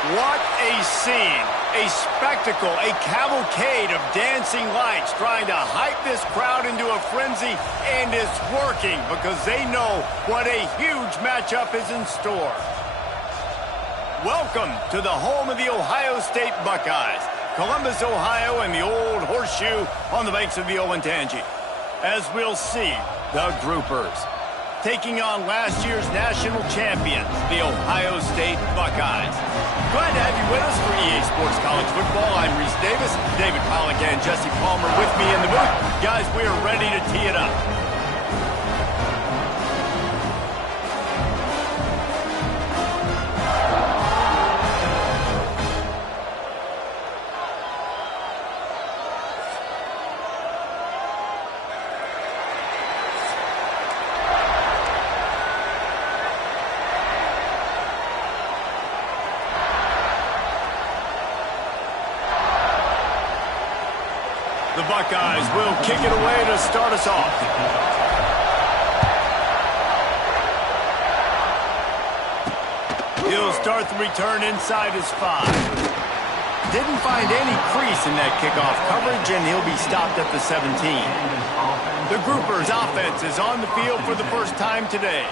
What a scene, a spectacle, a cavalcade of dancing lights trying to hype this crowd into a frenzy, and it's working because they know what a huge matchup is in store. Welcome to the home of the Ohio State Buckeyes, Columbus, Ohio, and the old horseshoe on the banks of the Olentangy. As we'll see, the Groupers taking on last year's national champions, the Ohio State Buckeyes. Glad to have you with us for EA Sports College Football. I'm Reese Davis, David Pollack and Jesse Palmer with me in the booth. Guys, we are ready to tee it up. The Buckeyes will kick it away to start us off. He'll start the return inside his 5. Didn't find any crease in that kickoff coverage, and he'll be stopped at the 17. The Groupers' offense is on the field for the first time today.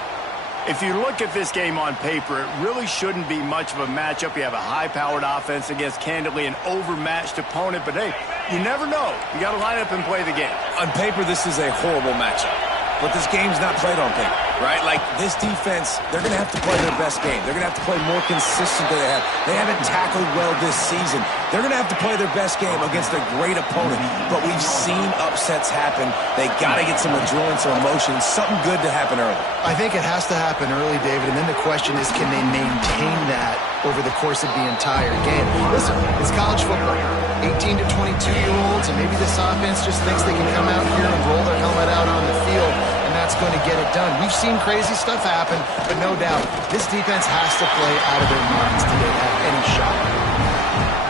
If you look at this game on paper, it really shouldn't be much of a matchup. You have a high-powered offense against, candidly, an overmatched opponent. But, hey, you never know. You got to line up and play the game. On paper, this is a horrible matchup. But this game's not played on paper, right? Like, this defense, they're going to have to play their best game. They're going to have to play more consistent than they have. They haven't tackled well this season. They're going to have to play their best game against a great opponent. But we've seen upsets happen. They got to get some adrenaline, some emotion, something good to happen early. I think it has to happen early, David, and then the question is, can they maintain that over the course of the entire game? Listen, it's college football. 18 to 22-year-olds, and maybe this offense just thinks they can come out here and roll their helmet out on the field, and that's going to get it done. We've seen crazy stuff happen, but no doubt, this defense has to play out of their minds today to have any shot.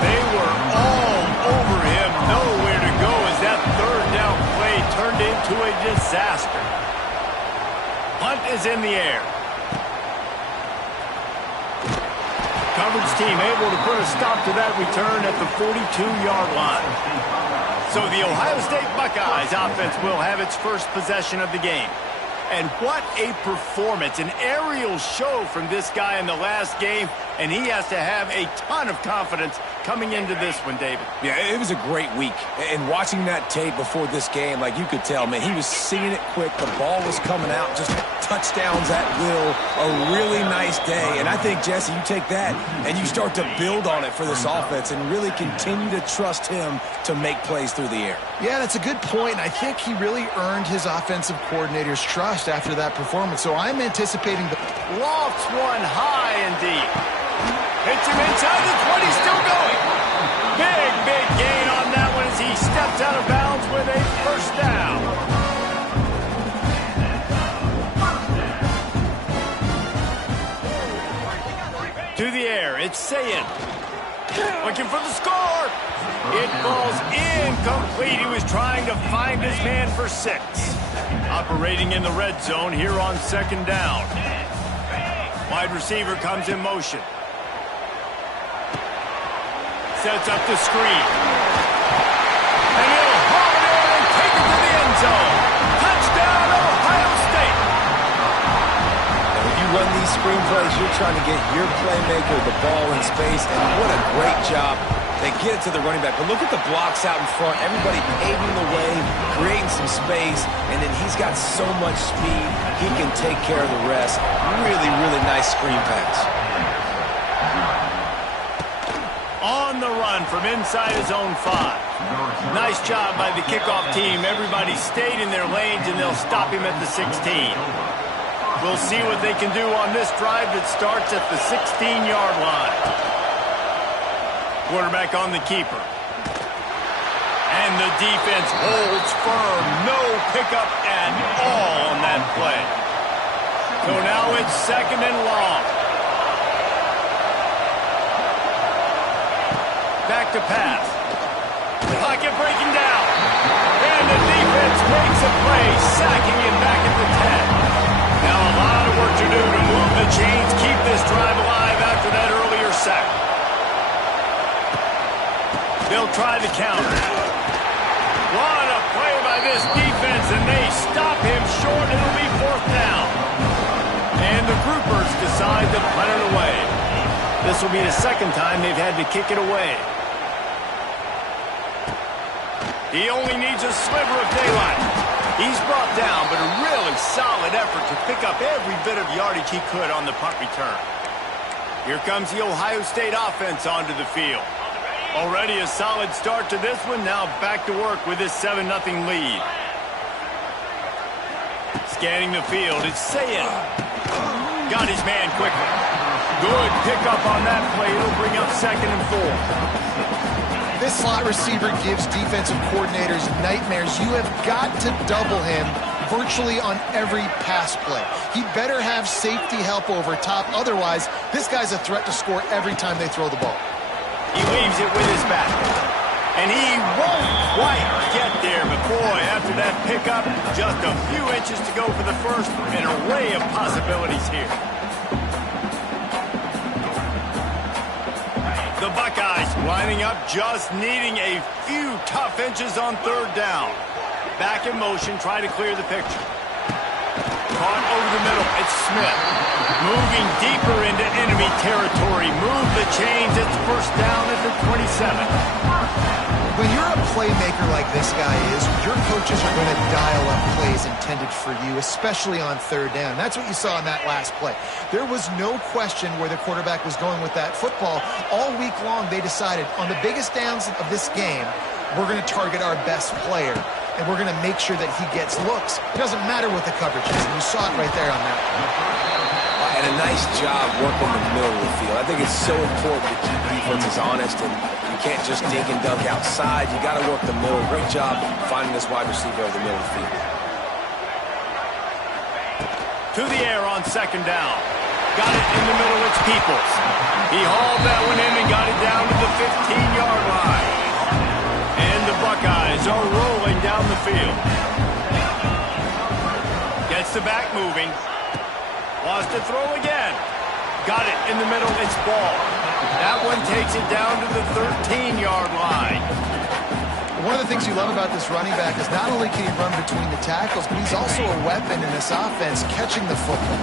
They were all over him, nowhere to go as that third down play turned into a disaster. Punt is in the air. Coverage team able to put a stop to that return at the 42-yard line. So the Ohio State Buckeyes offense will have its first possession of the game. And what a performance, an aerial show from this guy in the last game, and he has to have a ton of confidence coming into this one, David. Yeah, it was a great week. And watching that tape before this game, like you could tell, man, he was seeing it quick. The ball was coming out, just touchdowns at will. A really nice day. And I think, Jesse, you take that and you start to build on it for this offense and really continue to trust him to make plays through the air. Yeah, that's a good point. I think he really earned his offensive coordinator's trust after that performance. So I'm anticipating the lofts one high and deep. Hits him inside the 20, still going. Big gain on that one as he steps out of bounds with a first down. To the air, it's Sayin. Looking for the score. It falls incomplete. He was trying to find his man for 6. Operating in the red zone here on second down. Wide receiver comes in motion. Sets up the screen. And he'll haul it in and take it to the end zone. Touchdown, Ohio State. And when you run these screen plays, you're trying to get your playmaker the ball in space, and what a great job. They get it to the running back, but look at the blocks out in front. Everybody paving the way, creating some space, and then he's got so much speed, he can take care of the rest. Really nice screen pass. On the run from inside his own 5. Nice job by the kickoff team. Everybody stayed in their lanes, and they'll stop him at the 16. We'll see what they can do on this drive that starts at the 16-yard line. Quarterback on the keeper. And the defense holds firm. No pickup at all on that play. So now it's second and long. Back to pass. Pocket breaking down. And the defense makes a play, sacking him back at the 10. Now a lot of work to do to move the chains, keep this drive alive after that earlier sack. try the counter. What a play by this defense, and they stop him short. It'll be 4th down. And the groupers decide to punt it away. This will be the 2nd time they've had to kick it away. He only needs a sliver of daylight. He's brought down, but a really solid effort to pick up every bit of yardage he could on the punt return. Here comes the Ohio State offense onto the field. Already a solid start to this one. Now back to work with this 7-0 lead. Scanning the field, it's Sayed. Got his man quickly. Good pickup on that play. It'll bring up 2nd and 4. This slot receiver gives defensive coordinators nightmares. You have got to double him virtually on every pass play. He better have safety help over top. Otherwise, this guy's a threat to score every time they throw the ball. He leaves it with his back. And he won't quite get there. But boy, after that pickup, just a few inches to go for the first. An array of possibilities here. The Buckeyes lining up, just needing a few tough inches on 3rd down. Back in motion, try to clear the picture. Caught over the middle, it's Smith. Moving deeper into enemy territory. Move the chains, it's 1st down at the 27. When you're a playmaker like this guy is, your coaches are going to dial up plays intended for you, especially on 3rd down. That's what you saw in that last play. There was no question where the quarterback was going with that football. All week long, they decided on the biggest downs of this game, we're going to target our best player, and we're going to make sure that he gets looks. It doesn't matter what the coverage is, and you saw it right there on that one. And a nice job working the middle of the field. I think it's so important to keep defenses honest, and you can't just dink and dunk outside. You got to work the middle. Great job finding this wide receiver over the middle of the field. To the air on 2nd down. Got it in the middle, it's Peoples. He hauled that one in and got it down to the 15-yard line. And the Buckeyes are rolling down the field. Gets the back moving. Wants to throw again. Got it in the middle, it's Ball. That one takes it down to the 13-yard line. One of the things you love about this running back is not only can he run between the tackles, but he's also a weapon in this offense, catching the football.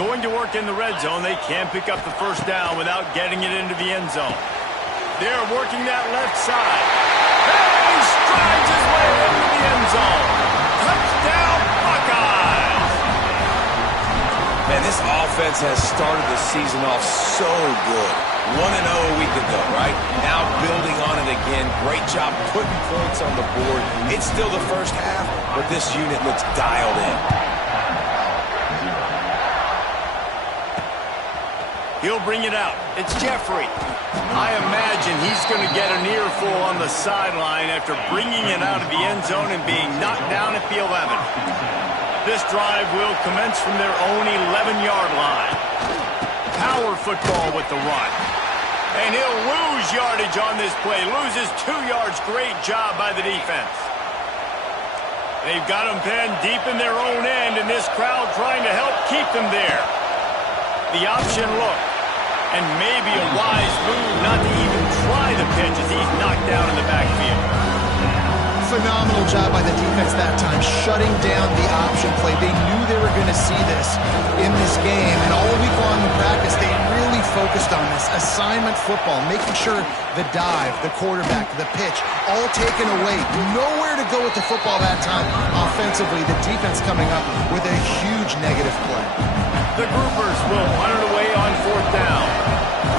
Going to work in the red zone, they can't pick up the 1st down without getting it into the end zone. They're working that left side. And he strides his way into the end zone. Touchdown, Buckeyes! Man, this offense has started the season off so good. 1-0 a week ago, right? Now building on it again. Great job putting points on the board. It's still the 1st half, but this unit looks dialed in. He'll bring it out. It's Jeffrey. I imagine he's going to get an earful on the sideline after bringing it out of the end zone and being knocked down at the 11. This drive will commence from their own 11-yard line. Power football with the run. And he'll lose yardage on this play. Loses 2 yards. Great job by the defense. They've got them pinned deep in their own end, and this crowd trying to help keep them there. The option look. And maybe a wise move not to even try the pitch as he's knocked down in the backfield. Phenomenal job by the defense that time, shutting down the option play. They knew they were going to see this in this game, and all week long in practice, they really focused on this assignment football, making sure the dive, the quarterback, the pitch, all taken away. Nowhere to go with the football that time offensively. The defense coming up with a huge negative play. The groupers will punt it away on 4th down.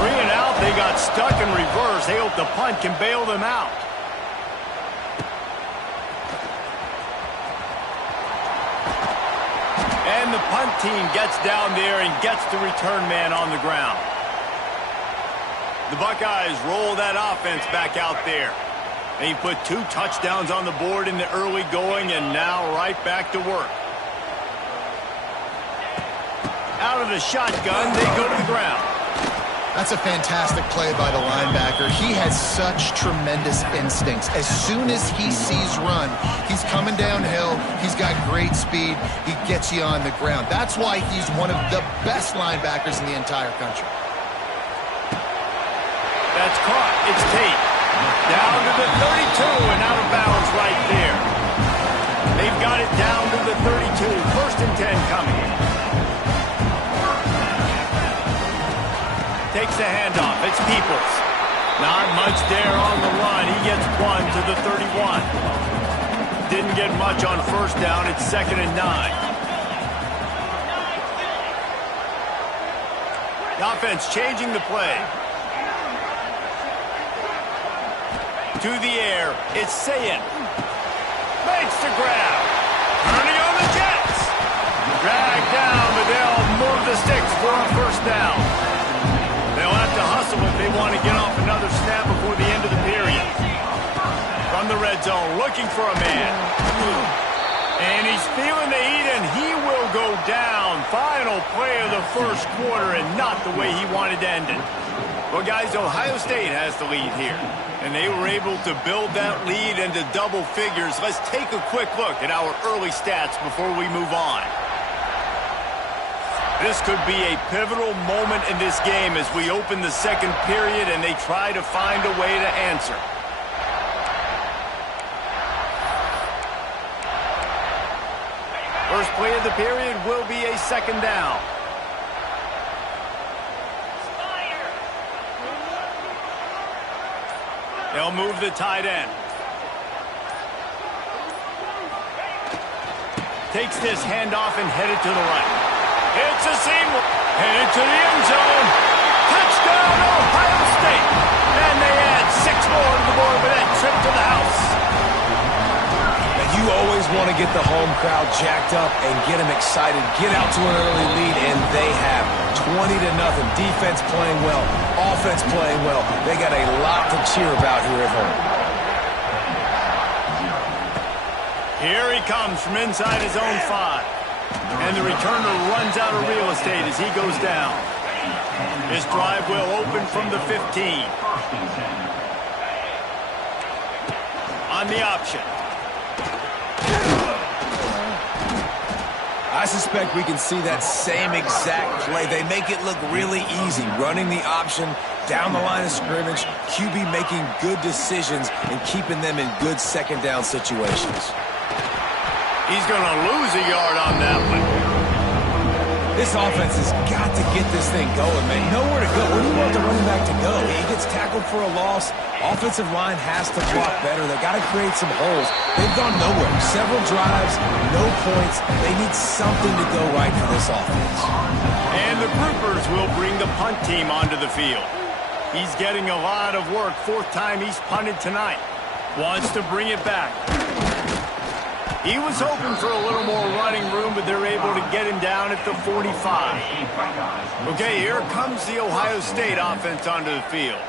3 and out, they got stuck in reverse. They hope the punt can bail them out. And the punt team gets down there and gets the return man on the ground. The Buckeyes roll that offense back out there. They put 2 touchdowns on the board in the early going, and now right back to work. Out of the shotgun, they go to the ground. That's a fantastic play by the linebacker. He has such tremendous instincts. As soon as he sees run, he's coming downhill. He's got great speed. He gets you on the ground. That's why he's one of the best linebackers in the entire country. That's caught. It's Tate. Down to the 32 and out of bounds right there. They've got it down to the 32. 1st and 10 coming. Takes the handoff. It's Peoples. Not much there on the run. He gets 1 to the 31. Didn't get much on 1st down. It's 2nd and 9. The offense changing the play. To the air. It's Sayin. Makes the grab. Turning on the Jets. Dragged down, but they'll move the sticks for a 1st down. They'll have to hustle if they want to get off another snap before the end of the period. From the red zone, looking for a man. And he's feeling the heat, and he will go down. Final play of the 1st quarter, and not the way he wanted to end it. Well, guys, Ohio State has the lead here. And they were able to build that lead into double figures. Let's take a quick look at our early stats before we move on. This could be a pivotal moment in this game as we open the 2nd period and they try to find a way to answer. First play of the period will be a 2nd down. They'll move the tight end. Takes this handoff and headed to the right. It's a seam. Headed to the end zone. Touchdown, Ohio State. And they add 6 more to the board with that trip to the house. And you always want to get the home crowd jacked up and get them excited. Get out to an early lead, and they have 20-0. Defense playing well. Offense playing well. They got a lot to cheer about here at home. Here he comes from inside his own 5. And the returner runs out of real estate as he goes down. This drive will open from the 15. On the option. I suspect we can see that same exact play. They make it look really easy, running the option down the line of scrimmage, QB making good decisions and keeping them in good 2nd down situations. He's going to lose a yard on that one. This offense has got to get this thing going, man. Nowhere to go. Where do you want the running back to go? He gets tackled for a loss. Offensive line has to block better. They've got to create some holes. They've gone nowhere. Several drives, no points. They need something to go right for this offense. And the groupers will bring the punt team onto the field. He's getting a lot of work. 4th time he's punted tonight. Wants to bring it back. He was hoping for a little more running room, but they're able to get him down at the 45. Okay, here comes the Ohio State offense onto the field.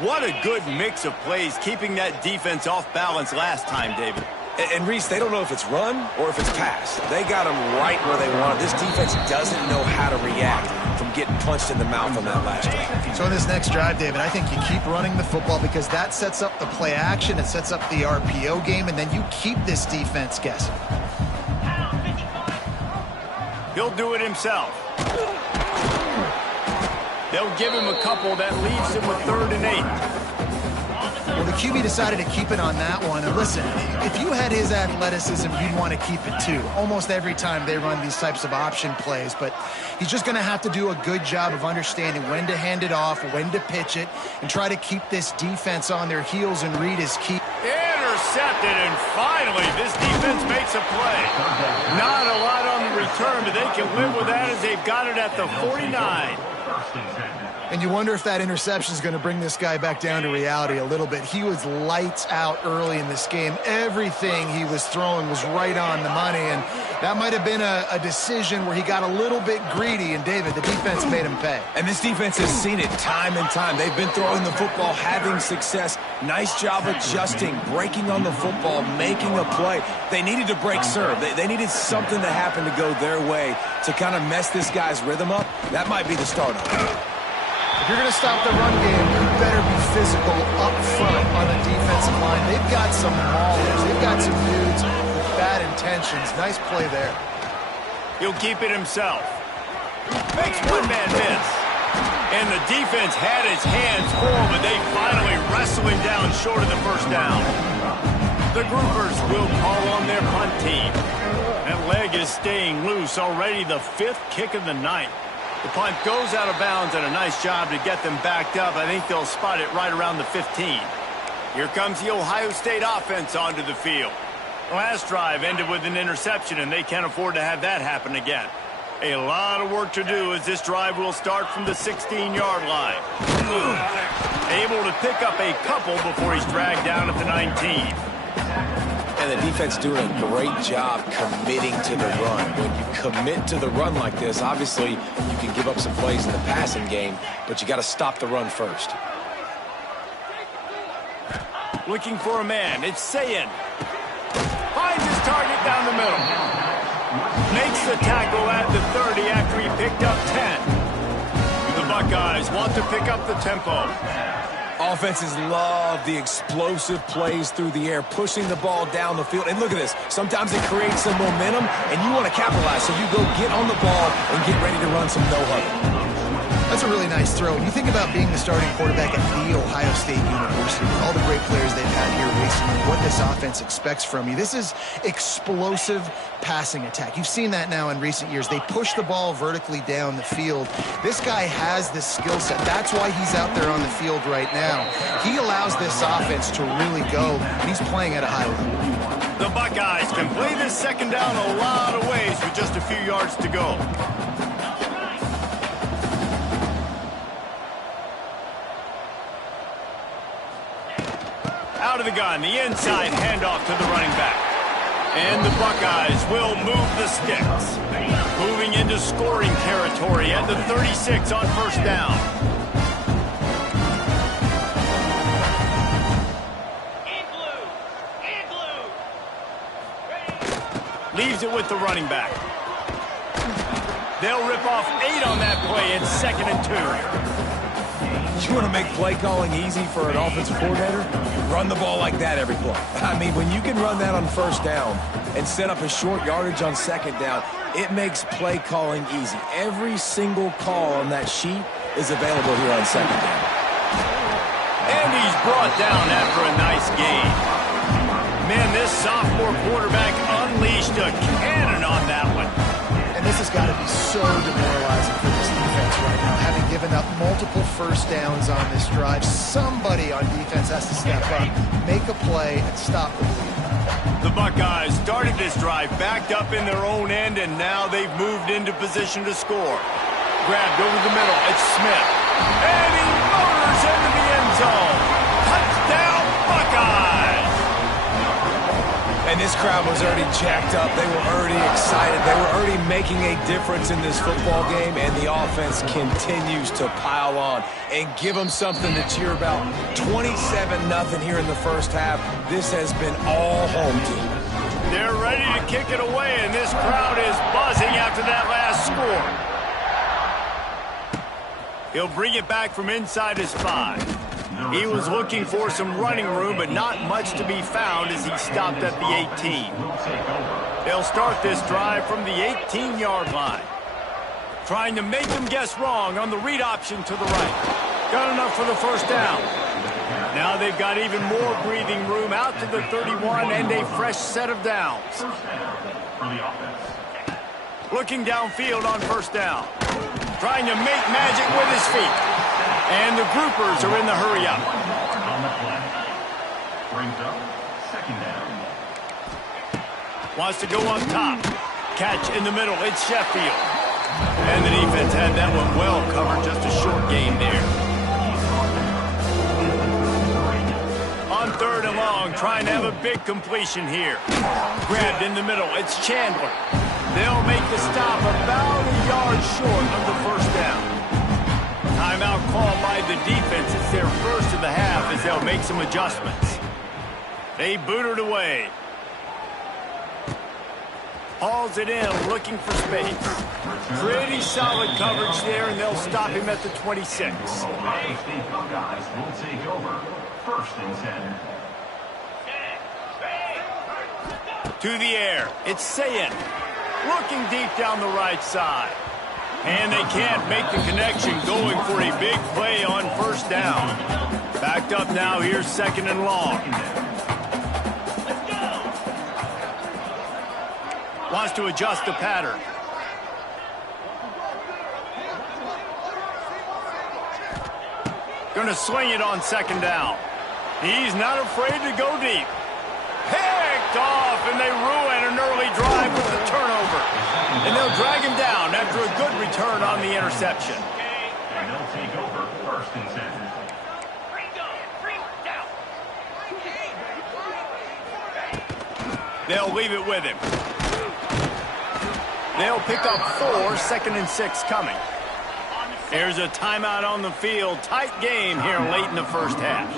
What a good mix of plays, keeping that defense off balance last time, David. And Reese, they don't know if it's run or if it's pass. They got them right where they want. This defense doesn't know how to react from getting punched in the mouth on that last drive. So in this next drive, David, I think you keep running the football because that sets up the play action, it sets up the RPO game, and then you keep this defense guessing. He'll do it himself. They'll give him a couple that leaves him with 3rd and 8. Well, the QB decided to keep it on that one. And listen, if you had his athleticism, you'd want to keep it too. Almost every time they run these types of option plays. But he's just going to have to do a good job of understanding when to hand it off, when to pitch it, and try to keep this defense on their heels and read his key. Intercepted, and finally this defense makes a play. Not a lot on the return, but they can live with that as they've got it at the 49. And you wonder if that interception is going to bring this guy back down to reality a little bit. He was lights out early in this game. Everything he was throwing was right on the money, and that might have been a decision where he got a little bit greedy, and David, the defense made him pay. And this defense has seen it time and time. They've been throwing the football, having success. Nice job adjusting, breaking on the football, making a play. They needed to break serve. They needed something to happen to go their way to kind of mess this guy's rhythm up. That might be the start of it. If you're going to stop the run game, you better be physical up front on the defensive line. They've got some maulers. They've got some dudes with bad intentions. Nice play there. He'll keep it himself. Makes one man miss. And the defense had its hands full, but they finally wrestle him down short of the first down. The groupers will call on their punt team. That leg is staying loose, already the 5th kick of the night. The punt goes out of bounds, and a nice job to get them backed up. I think they'll spot it right around the 15. Here comes the Ohio State offense onto the field. Last drive ended with an interception, and they can't afford to have that happen again. A lot of work to do as this drive will start from the 16-yard line. Able to pick up a couple before he's dragged down at the 19. And the defense doing a great job committing to the run. When you commit to the run like this, obviously you can give up some plays in the passing game, but you got to stop the run first. Looking for a man. It's Sayin. Finds his target down the middle. Makes the tackle at the 30 after he picked up 10. The Buckeyes want to pick up the tempo. Offenses love the explosive plays through the air, pushing the ball down the field. And look at this. Sometimes it creates some momentum, and you want to capitalize. So you go get on the ball and get ready to run some no-huddle. That's a really nice throw. When you think about being the starting quarterback at The Ohio State University, with all the great players they've had here recently, what this offense expects from you, this is explosive passing attack. You've seen that now in recent years. They push the ball vertically down the field. This guy has this skill set. That's why he's out there on the field right now. He allows this offense to really go, and he's playing at a high level. The Buckeyes can play this second down a lot of ways with just a few yards to go. Out of the gun, the inside handoff to the running back. And the Buckeyes will move the sticks. Moving into scoring territory at the 36 on first down. Leaves it with the running back. They'll rip off 8 on that play. It's 2nd and 2. You want to make play calling easy for an offensive coordinator? Run the ball like that every play. I mean, when you can run that on first down and set up a short yardage on second down, it makes play calling easy. Every single call on that sheet is available here on second down. And he's brought down after a nice gain. Man, this sophomore quarterback unleashed a cannon on that one. And this has got to be so demoralizing for this defense right now. Having given up multiple first downs on this drive, somebody on defense has to step up, make a play, and stop the bleed. The Buckeyes started this drive backed up in their own end, and now they've moved into position to score. Grabbed over the middle. It's Smith. And he motors into the end zone. Touchdown, Buckeyes! And this crowd was already jacked up. They were already excited. They were already making a difference in this football game, and the offense continues to pile on and give them something to cheer about. 27-0 here in the first half. This has been all home team. They're ready to kick it away, and this crowd is buzzing after that last score. He'll bring it back from inside his 5. He was looking for some running room, but not much to be found as he stopped at the 18. They'll start this drive from the 18-yard line. Trying to make them guess wrong on the read option to the right. Got enough for the first down. Now they've got even more breathing room out to the 31 and a fresh set of downs. Looking downfield on first down. Trying to make magic with his feet. And the groupers are in the hurry up. On the play. Brings up second down. Wants to go up top. Catch in the middle. It's Sheffield. And the defense had that one well covered. Just a short gain there. On 3rd and long, trying to have a big completion here. Grabbed in the middle. It's Chandler. They'll make the stop about a yard short of the first down. Timeout called by the defense. It's their first of the half as they'll make some adjustments. They boot it away. Hauls it in, looking for space. Pretty solid coverage there, and they'll stop him at the 26. Ohio State Buckeyes will take over. 1st and 10. To the air. It's Sayin. Looking deep down the right side. And they can't make the connection, going for a big play on first down. Backed up now, here's 2nd and long. Wants to adjust the pattern. Going to swing it on 2nd down. He's not afraid to go deep. Picked off, and they ruin an early drive with the turnover. And they'll drag him down after a good return on the interception. And they'll take over 1st and 10. They'll leave it with him. They'll pick up 4, 2nd and 6 coming. There's a timeout on the field. Tight game here late in the first half.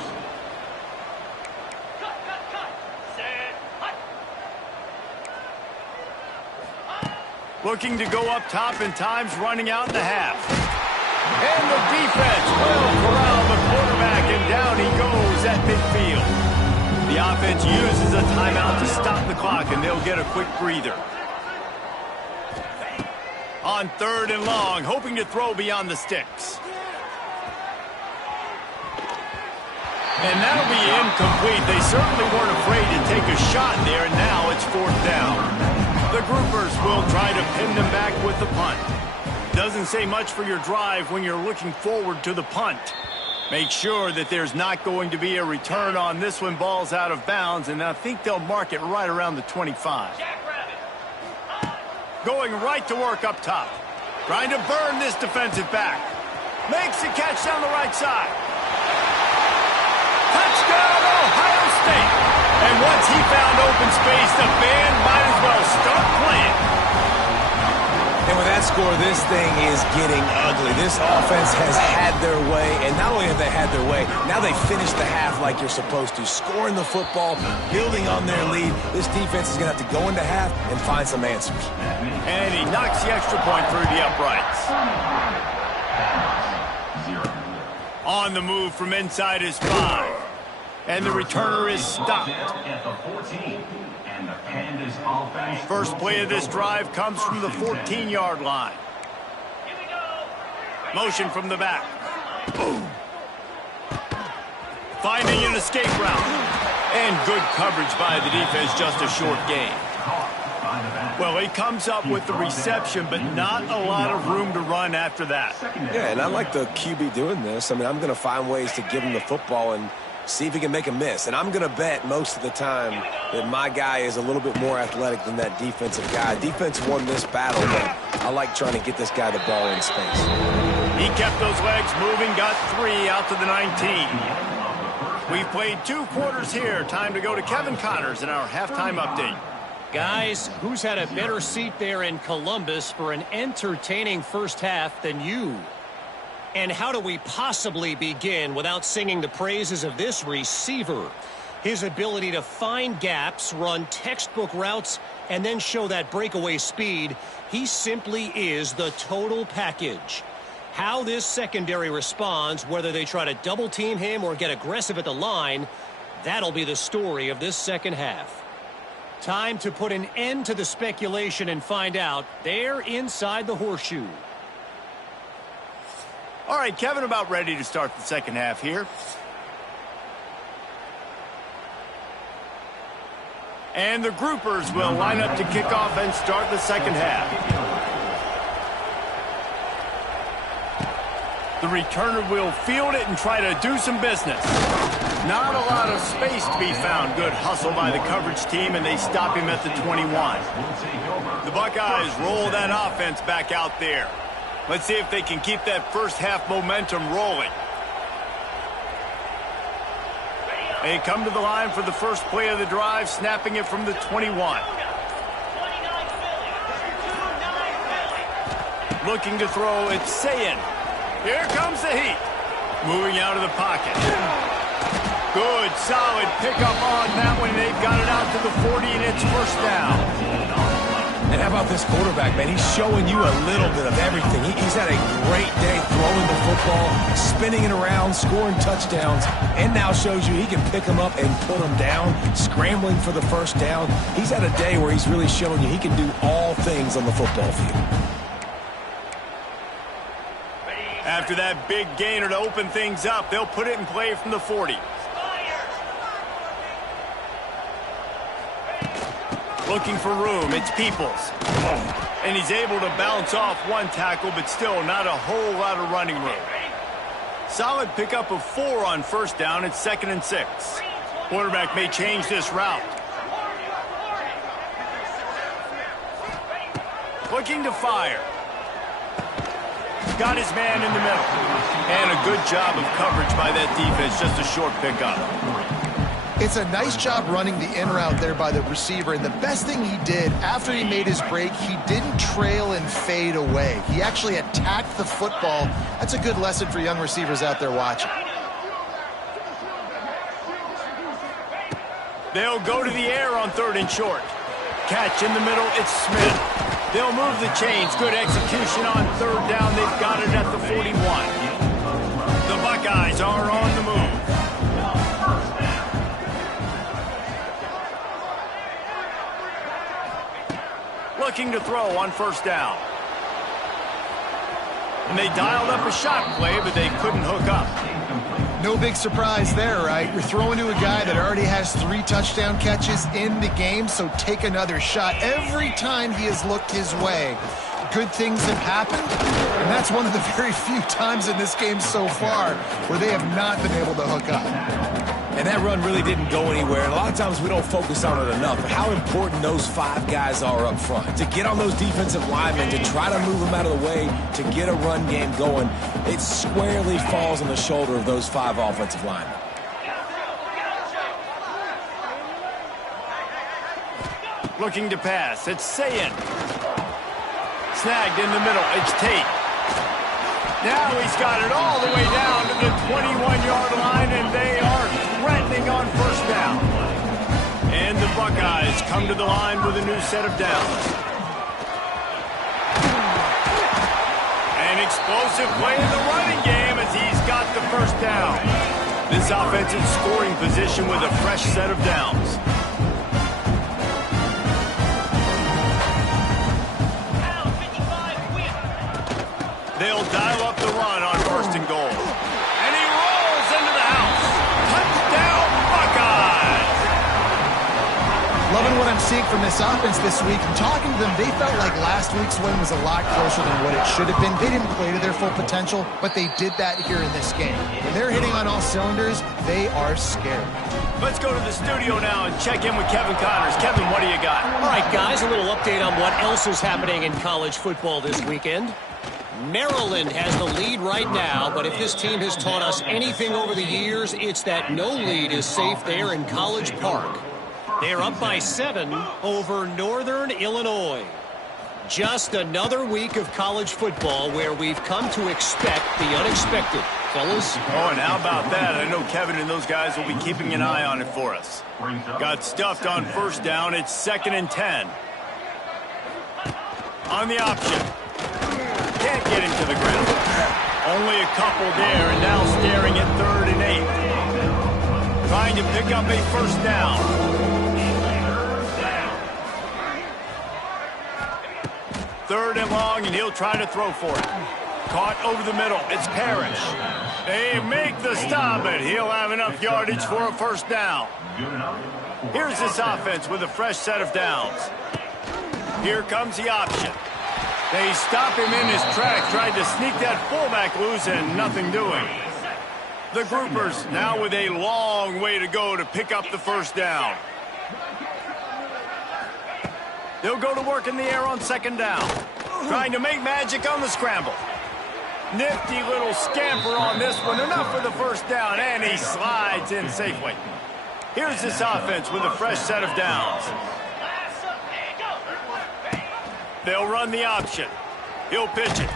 Looking to go up top, and time's running out in the half. And the defense will corral the quarterback, and down he goes at midfield. The offense uses a timeout to stop the clock, and they'll get a quick breather. On 3rd and long, hoping to throw beyond the sticks. And that'll be incomplete. They certainly weren't afraid to take a shot there, and now it's 4th down. The groupers will try to pin them back with the punt. Doesn't say much for your drive when you're looking forward to the punt. Make sure that there's not going to be a return on this one. Ball's out of bounds, and I think they'll mark it right around the 25. Going right to work up top. Trying to burn this defensive back. Makes the catch down the right side. Touchdown, Ohio State. And once he found open space, the band might as well start playing. And with that score, this thing is getting ugly. This offense has had their way, and not only have they had their way, now they finished the half like you're supposed to, scoring the football, building on their lead. This defense is going to have to go into half and find some answers. And he knocks the extra point through the uprights. On the move from inside is 5. And the returner is stopped. First play of this drive comes from the 14-yard line. Motion from the back. Boom. Finding an escape route. And good coverage by the defense, just a short gain. Well, he comes up with the reception, but not a lot of room to run after that. Yeah, and I like the QB doing this. I mean, I'm going to find ways to give him the football and see if he can make a miss. And I'm going to bet most of the time that my guy is a little bit more athletic than that defensive guy. Defense won this battle, but I like trying to get this guy the ball in space. He kept those legs moving, got 3 out to the 19. We've played 2 quarters here. Time to go to Kevin Connors in our halftime update. Guys, who's had a better seat there in Columbus for an entertaining first half than you? And how do we possibly begin without singing the praises of this receiver? His ability to find gaps, run textbook routes, and then show that breakaway speed. He simply is the total package. How this secondary responds, whether they try to double team him or get aggressive at the line, that'll be the story of this second half. Time to put an end to the speculation and find out. They're inside the horseshoe. All right, Kevin, about ready to start the second half here. And the groupers will line up to kick off and start the second half. The returner will field it and try to do some business. Not a lot of space to be found. Good hustle by the coverage team, and they stop him at the 21. The Buckeyes roll that offense back out there. Let's see if they can keep that first half momentum rolling. They come to the line for the first play of the drive, snapping it from the 21. Looking to throw, it's Sayin. Here comes the heat. Moving out of the pocket. Good, solid pickup on that one. They've got it out to the 40, and it's first down. And how about this quarterback, man? He's showing you a little bit of everything. He's had a great day throwing the football, spinning it around, scoring touchdowns, and now shows you he can pick them up and put them down, scrambling for the first down. He's had a day where he's really showing you he can do all things on the football field. After that big gainer to open things up, they'll put it in play from the 40. Looking for room, it's Peoples. And he's able to bounce off one tackle, but still not a whole lot of running room. Solid pickup of 4 on first down. It's 2nd and 6. Quarterback may change this route. Looking to fire. Got his man in the middle. And a good job of coverage by that defense. Just a short pickup. It's a nice job running the in route there by the receiver. And the best thing he did after he made his break, he didn't trail and fade away. He actually attacked the football. That's a good lesson for young receivers out there watching. They'll go to the air on 3rd and short. Catch in the middle, it's Smith. They'll move the chains. Good execution on 3rd down. They've got it at the 41. The Buckeyes are on the move. Looking to throw on 1st down. And they dialed up a shot play, but they couldn't hook up. No big surprise there, right? You're throwing to a guy that already has 3 touchdown catches in the game, so take another shot. Every time he has looked his way, good things have happened, and that's one of the very few times in this game so far where they have not been able to hook up. And that run really didn't go anywhere. And a lot of times we don't focus on it enough. But how important those 5 guys are up front. To get on those defensive linemen, to try to move them out of the way, to get a run game going, it squarely falls on the shoulder of those 5 offensive linemen. Looking to pass. It's Sayin. Snagged in the middle. It's Tate. Now he's got it all the way down to the 21-yard line, and they are threatening on 1st down. And the Buckeyes come to the line with a new set of downs. An explosive play in the running game as he's got the 1st down. This offense in scoring position with a fresh set of downs. They'll dial up the run on 1st and goal. And he rolls into the house. Touchdown, Buckeyes! Loving what I'm seeing from this offense this week. And talking to them, they felt like last week's win was a lot closer than what it should have been. They didn't play to their full potential, but they did that here in this game. When they're hitting on all cylinders, they are scary. Let's go to the studio now and check in with Kevin Connors. Kevin, what do you got? All right, guys, a little update on what else is happening in college football this weekend. Maryland has the lead right now, but if this team has taught us anything over the years, it's that no lead is safe there in College Park. They're up by 7 over Northern Illinois. Just another week of college football where we've come to expect the unexpected. Fellas? Oh, and how about that? I know Kevin and those guys will be keeping an eye on it for us. Got stuffed on 1st down. It's 2nd and 10. On the option. Can't get him to the ground. Only a couple there, and now staring at 3rd and 8. Trying to pick up a 1st down. 3rd and long, and he'll try to throw for it. Caught over the middle. It's Parrish. They make the stop, and he'll have enough yardage for a 1st down. Here's this offense with a fresh set of downs. Here comes the option. They stop him in his tracks, tried to sneak that fullback loose, and nothing doing. The groupers now with a long way to go to pick up the 1st down. They'll go to work in the air on 2nd down. Trying to make magic on the scramble. Nifty little scamper on this one. Enough for the 1st down, and he slides in safely. Here's this offense with a fresh set of downs. They'll run the option. He'll pitch it.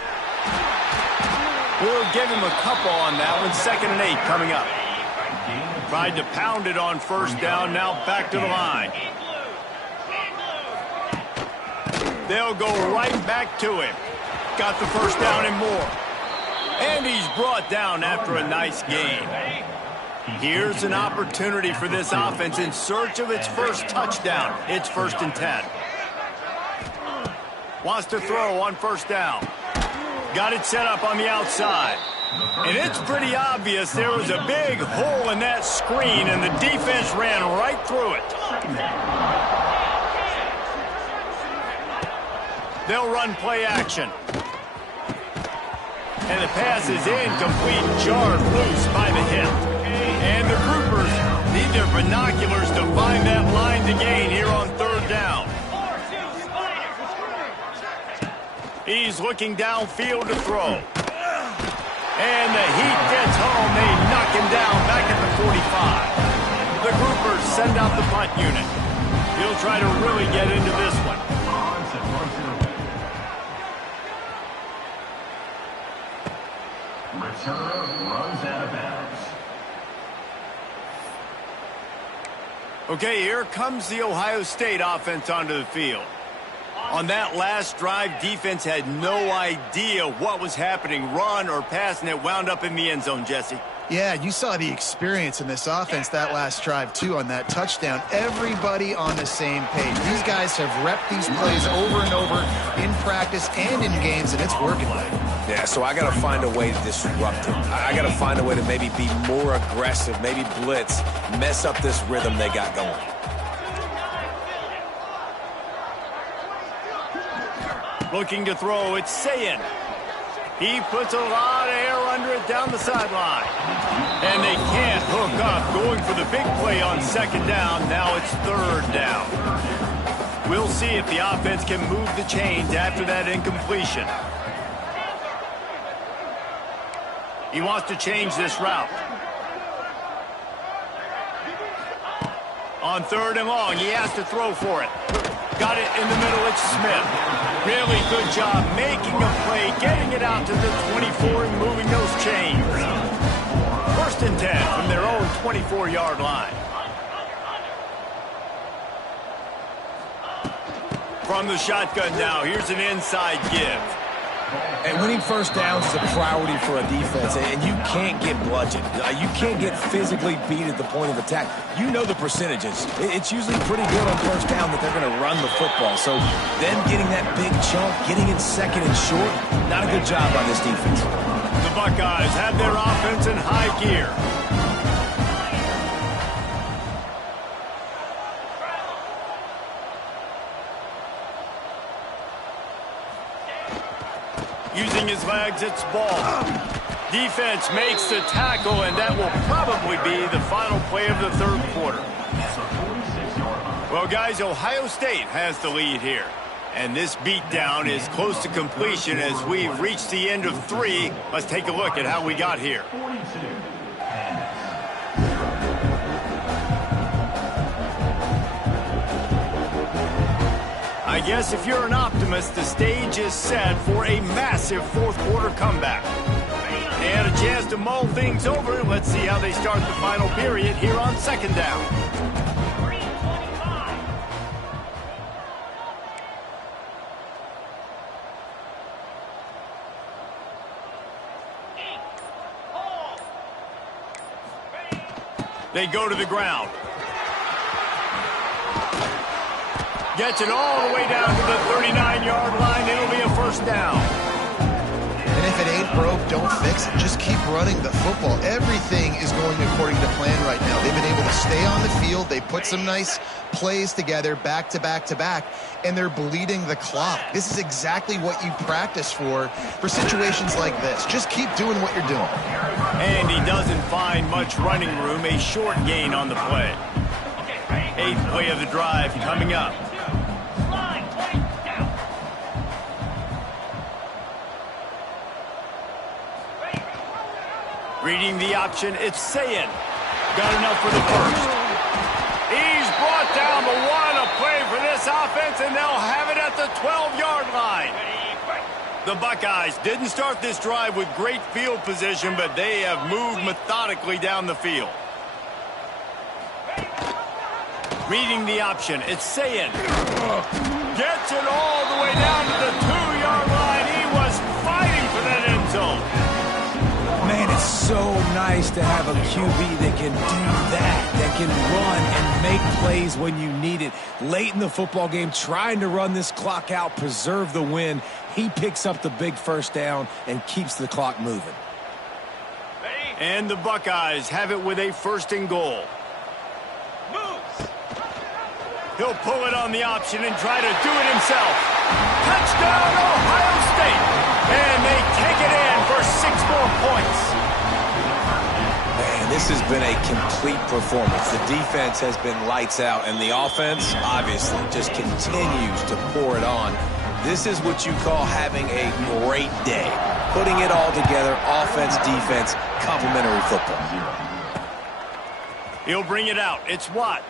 We'll give him a couple on that one. 2nd and 8 coming up. Tried to pound it on 1st down. Now back to the line. They'll go right back to him. Got the 1st down and more. And he's brought down after a nice game. Here's an opportunity for this offense in search of its 1st touchdown. It's 1st and 10. Wants to throw on 1st down. got it set up on the outside. And it's pretty obvious there was a big hole in that screen, and the defense ran right through it. They'll run play action. And the pass is incomplete, jarred loose by the hit. And the groupers need their binoculars to find that line to gain here on third down. He's looking downfield to throw. And the heat gets home. They knock him down back at the 45. The groupers send out the punt unit. He'll try to really get into this one. Returner runs out of bounds. Okay, here comes the Ohio State offense onto the field. On that last drive, defense had no idea what was happening, run or pass, and it wound up in the end zone, Jesse. Yeah, you saw the experience in this offense that last drive, too, on that touchdown. Everybody on the same page. These guys have repped these plays over and over in practice and in games, and it's working. Yeah, so I got to find a way to disrupt it. I got to find a way to maybe be more aggressive, maybe blitz, mess up this rhythm they got going. Looking to throw, it's Sayin. He puts a lot of air under it down the sideline. And they can't hook up, going for the big play on second down. Now it's third down. We'll see if the offense can move the chains after that incompletion. He wants to change this route. On third and long, he has to throw for it. Got it in the middle, it's Smith. Really good job making a play, getting it out to the 24 and moving those chains. First and 10 from their own 24-yard line. From the shotgun now, here's an inside give. And winning first downs is a priority for a defense, and you can't get bludgeoned. You can't get physically beat at the point of attack. You know the percentages. It's usually pretty good on first down that they're going to run the football. So them getting that big chunk, getting in second and short, not a good job on this defense. The Buckeyes have their offense in high gear. Using his legs, it's ball. Defense makes the tackle, and that will probably be the final play of the third quarter. Well, guys, Ohio State has the lead here. And this beatdown is close to completion as we've reached the end of 3. Let's take a look at how we got here. I guess if you're an optimist, the stage is set for a massive fourth quarter comeback. They had a chance to mull things over. Let's see how they start the final period here on second down. They go to the ground. Gets it all the way down to the 39-yard line. It'll be a first down. And if it ain't broke, don't fix it. Just keep running the football. Everything is going according to plan right now. They've been able to stay on the field. They put some nice plays together back to back to back, and they're bleeding the clock. This is exactly what you practice for situations like this. Just keep doing what you're doing. And he doesn't find much running room. A short gain on the play. 8th play of the drive coming up. Reading the option, it's Sayin. Got enough for the first. He's brought down the 1, a play for this offense, and they'll have it at the 12-yard line. The Buckeyes didn't start this drive with great field position, but they have moved methodically down the field. Reading the option, it's Sayin. Gets it all the way down to the 2-yard line. He was fighting for that end zone. Man, it's so nice to have a QB that can do that can run and make plays when you need it. Late in the football game, trying to run this clock out, preserve the win. He picks up the big first down and keeps the clock moving. And the Buckeyes have it with a 1st and goal. He'll pull it on the option and try to do it himself. Touchdown, Ohio State. And they take it in for 6 more points. Man, this has been a complete performance. The defense has been lights out, and the offense, obviously, just continues to pour it on. This is what you call having a great day. Putting it all together, offense, defense, complementary football. He'll bring it out. It's Watt.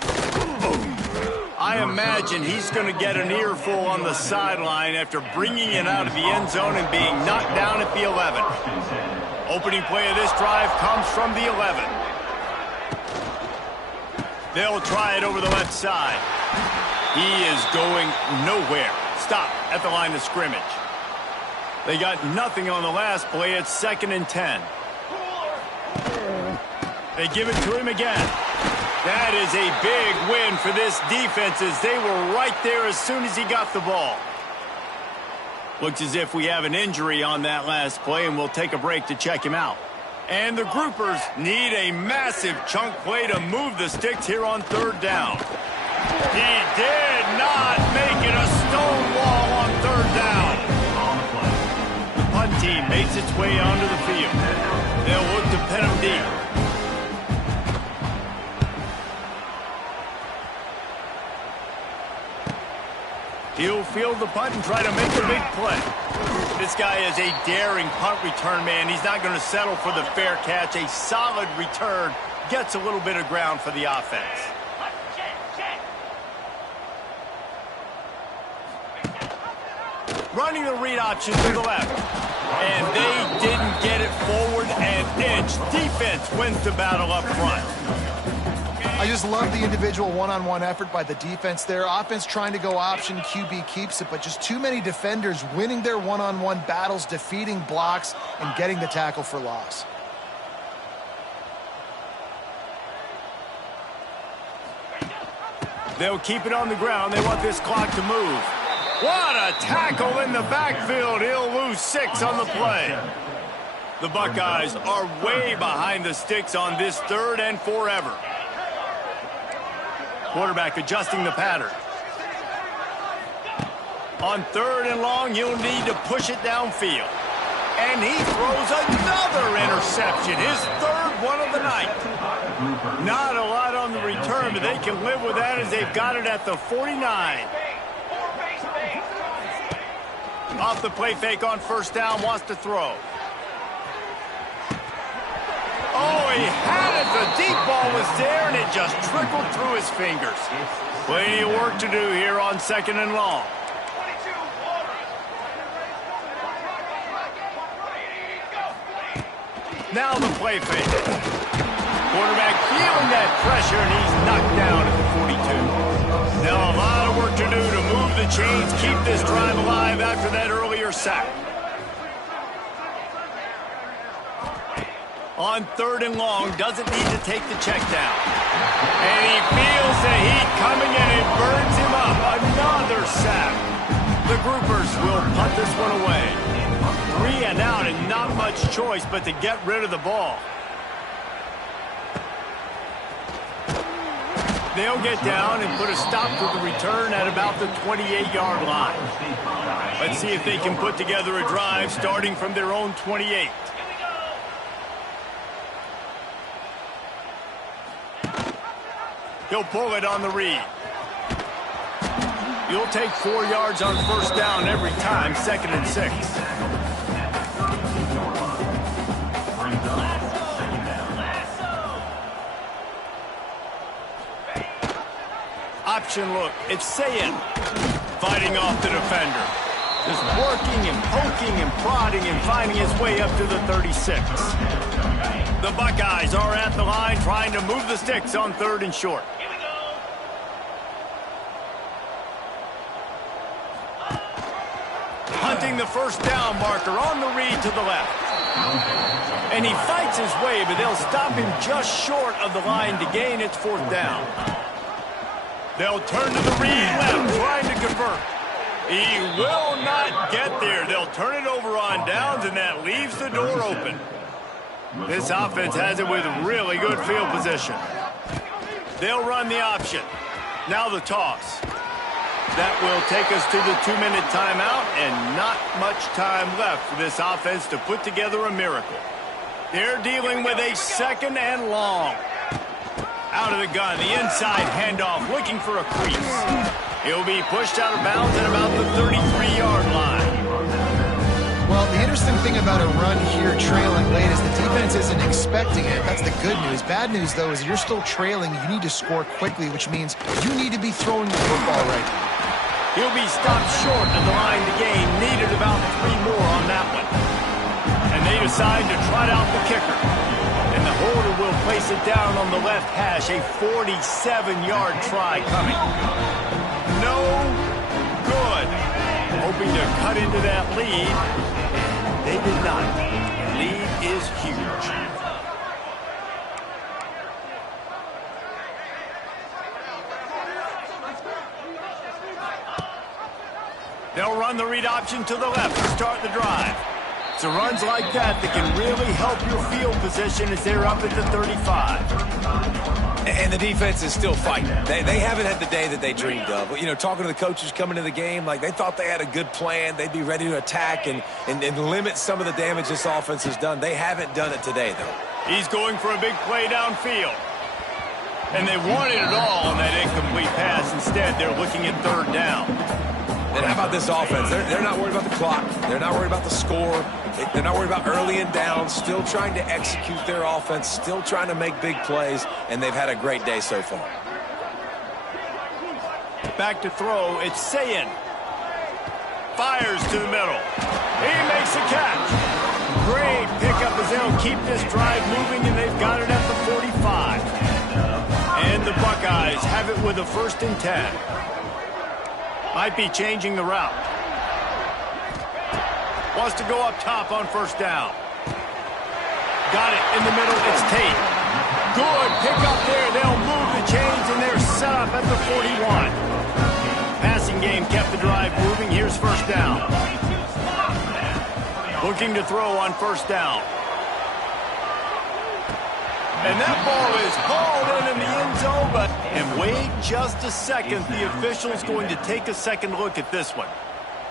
I imagine he's going to get an earful on the sideline after bringing it out of the end zone and being knocked down at the 11. Opening play of this drive comes from the 11. They'll try it over the left side. He is going nowhere. Stop at the line of scrimmage. They got nothing on the last play. It's 2nd and 10. They give it to him again. That is a big win for this defense as they were right there as soon as he got the ball. Looks as if we have an injury on that last play, and we'll take a break to check him out. And the groupers need a massive chunk play to move the sticks here on 3rd down. He did not make it a stone wall on 3rd down. The punt team makes its way onto the field. They'll look to pin him deep. He'll field the punt and try to make a big play. This guy is a daring punt return man. He's not going to settle for the fair catch. A solid return gets a little bit of ground for the offense. Running the read option to the left. And they didn't get it forward an inch. Defense wins the battle up front. I just love the individual one-on-one effort by the defense there. Offense trying to go option, QB keeps it, but just too many defenders winning their one-on-one battles, defeating blocks, and getting the tackle for loss. They'll keep it on the ground. They want this clock to move. What a tackle in the backfield. He'll lose 6 on the play. The Buckeyes are way behind the sticks on this 3rd and forever. Quarterback adjusting the pattern. On 3rd and long, he'll need to push it downfield. And he throws another interception, his 3rd one of the night. Not a lot on the return, but they can live with that as they've got it at the 49. Off the play fake on 1st down, wants to throw. Oh, he had it. The deep ball was there, and it just trickled through his fingers. Plenty of work to do here on 2nd and long. Now the play fake. Quarterback feeling that pressure, and he's knocked down at the 42. Now a lot of work to do to move the chains, keep this drive alive after that earlier sack. On 3rd and long, doesn't need to take the check down. And he feels the heat coming, and it burns him up. Another sack. The groupers will punt this one away. 3 and out, and not much choice but to get rid of the ball. They'll get down and put a stop to the return at about the 28-yard line. Let's see if they can put together a drive starting from their own 28. He'll pull it on the read. You'll take 4 yards on 1st down every time, 2nd and 6. Option look, it's Sayin fighting off the defender. Just working and poking and prodding and finding his way up to the 36. The Buckeyes are at the line trying to move the sticks on 3rd and short. Hunting the 1st down marker on the read to the left. And he fights his way, but they'll stop him just short of the line to gain its 4th down. They'll turn to the read left, trying to convert. He will not get there. They'll turn it over on downs, and that leaves the door open. This offense has it with really good field position. They'll run the option. Now the toss. That will take us to the 2-minute timeout, and not much time left for this offense to put together a miracle. They're dealing with a 2nd and long. Out of the gun, the inside handoff, looking for a crease. He'll be pushed out of bounds at about the 33-yard line. Well, the interesting thing about a run here trailing late is the defense isn't expecting it. That's the good news. Bad news, though, is you're still trailing. You need to score quickly, which means you need to be throwing the football right now. He'll be stopped short of the line to gain. Needed about 3 more on that one. And they decide to trot out the kicker. And the holder will place it down on the left hash. A 47-yard try coming. No good. Hoping to cut into that lead. And they did not. The lead is huge. They'll run the read option to the left to start the drive. It's the runs like that that can really help your field position as they're up at the 35. And the defense is still fighting. They haven't had the day that they dreamed of. You know, talking to the coaches coming into the game, like they thought they had a good plan. They'd be ready to attack and limit some of the damage this offense has done. They haven't done it today, though. He's going for a big play downfield. And they wanted it all on that incomplete pass. Instead, they're looking at 3rd down. And how about this offense? They're not worried about the clock. They're not worried about the score. They're not worried about early and down. Still trying to execute their offense. Still trying to make big plays. And they've had a great day so far. Back to throw. It's Sayin. Fires to the middle. He makes a catch. Great pickup as they'll keep this drive moving, and they've got it at the 45. And the Buckeyes have it with a 1st and 10. Might be changing the route. Wants to go up top on 1st down. Got it in the middle. It's Tate. Good pickup there. They'll move the chains, and they're set up at the 41. Passing game kept the drive moving. Here's 1st down. Looking to throw on 1st down. And that ball is hauled in the end zone, but and wait just a second. The official's going to take a second look at this one.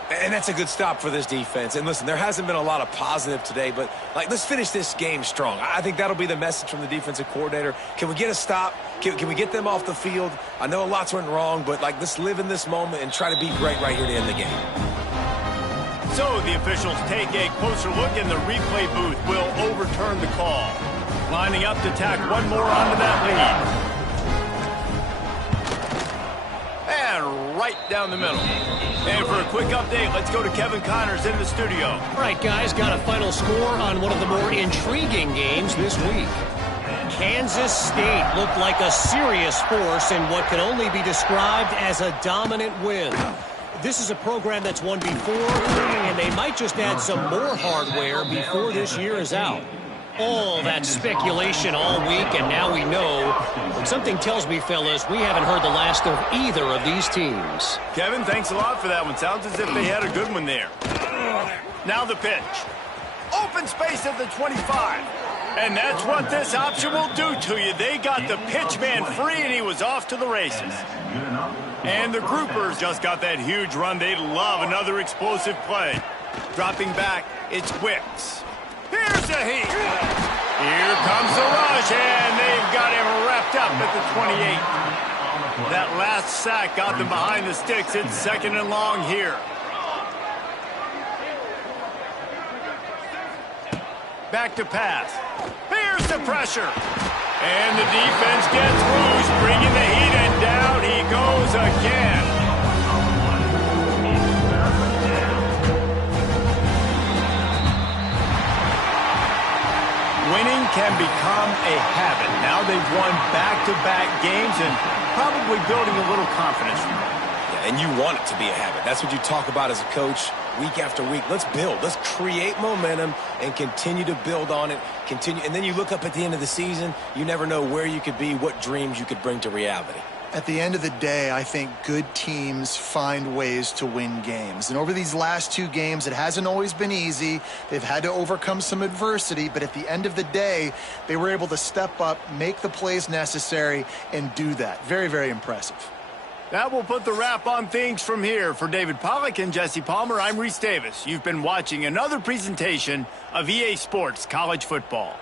And that's a good stop for this defense. And listen, there hasn't been a lot of positive today, but let's finish this game strong. I think that'll be the message from the defensive coordinator. Can we get a stop? Can we get them off the field? I know lots went wrong, but let's live in this moment and try to be great right here to end the game. So the officials take a closer look, and the replay booth will overturn the call. Lining up to tack one more onto that lead. And right down the middle. And for a quick update, let's go to Kevin Connors in the studio. All right, guys, got a final score on one of the more intriguing games this week. Kansas State looked like a serious force in what can only be described as a dominant win. This is a program that's won before, and they might just add some more hardware before this year is out. All that speculation all week, and now we know. But something tells me, fellas, we haven't heard the last of either of these teams. Kevin, thanks a lot for that one. Sounds as if they had a good one there. Now the pitch. Open space at the 25. And that's what this option will do to you. They got the pitch man free, and he was off to the races. And the groupers just got that huge run. They'd love another explosive play. Dropping back, it's Wicks. Here's a heat. Here comes the rush, and they've got him wrapped up at the 28. That last sack got them behind the sticks. It's 2nd and long here. Back to pass. Here's the pressure. And the defense gets loose, bringing the heat, and down he goes again. Winning can become a habit. Now they've won back-to-back games and probably building a little confidence from that. and you want it to be a habit. That's what you talk about as a coach week after week. Let's build. Let's create momentum and continue to build on it. And then you look up at the end of the season, you never know where you could be, what dreams you could bring to reality. At the end of the day, I think good teams find ways to win games. And over these last 2 games, it hasn't always been easy. They've had to overcome some adversity, but at the end of the day, they were able to step up, make the plays necessary, and do that. Very, very impressive. That will put the wrap on things from here. For David Pollack and Jesse Palmer, I'm Reese Davis. You've been watching another presentation of EA Sports College Football.